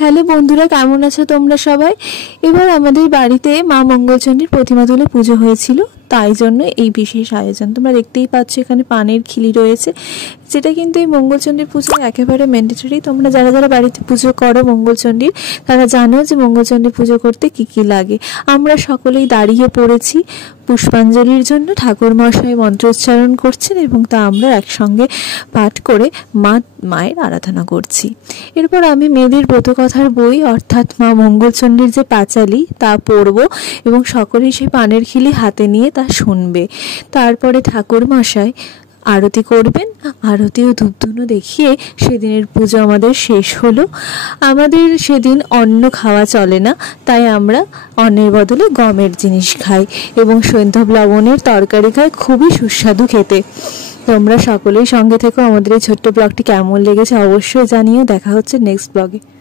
Hello বন্ধুরা, কেমন আছো তোমরা সবাই? এবার আমাদের বাড়িতে মা মঙ্গলচণ্ডীর প্রতিমা তুলে পুজো হয়েছিল, তাই জন্য এই বিশেষ আয়োজন। তোমরা দেখতেই পাচ্ছ এখানে পানের খিলি রয়েছে, যেটা কিন্তু এই মঙ্গলচণ্ডীর পুজোয় একেবারে ম্যান্ডেটরি। তোমরা যারা যারা বাড়িতে পুজো করো মঙ্গলচণ্ডীর, তারা জানো যে মঙ্গলচণ্ডী পুজো করতে কি কি লাগে। আমরা সকলেই দাঁড়িয়ে পড়েছি পুষ্পাঞ্জলির জন্য। ঠাকুর মশাই মন্ত্রোচ্চারণ করছেন এবং তা আমরা একসঙ্গে পাঠ করে মায়ের আরাধনা করছি। এরপর আমি মেয়েদের ব্রতকথার বই অর্থাৎ মা মঙ্গলচণ্ডীর যে পাঁচালী তা পড়ব এবং সকলেই সেই পানের খিলি হাতে নিয়ে তা শুনবে। তারপরে ঠাকুর মশাই আরতি করবেন। আরতি ও ধূপধুনো দেখিয়ে সেদিনের পুজো আমাদের শেষ হলো। আমাদের সেদিন অন্ন খাওয়া চলে না, তাই আমরা অন্নের বদলে গমের জিনিস খাই এবং সৈন্ধব লবণের তরকারি খাই, খুবই সুস্বাদু খেতে। তোমরা সকলেই সঙ্গে থেকো। আমাদের এই ছোট্ট ব্লগটি কেমন লেগেছে অবশ্যই জানিও। দেখা হচ্ছে নেক্সট ব্লগে।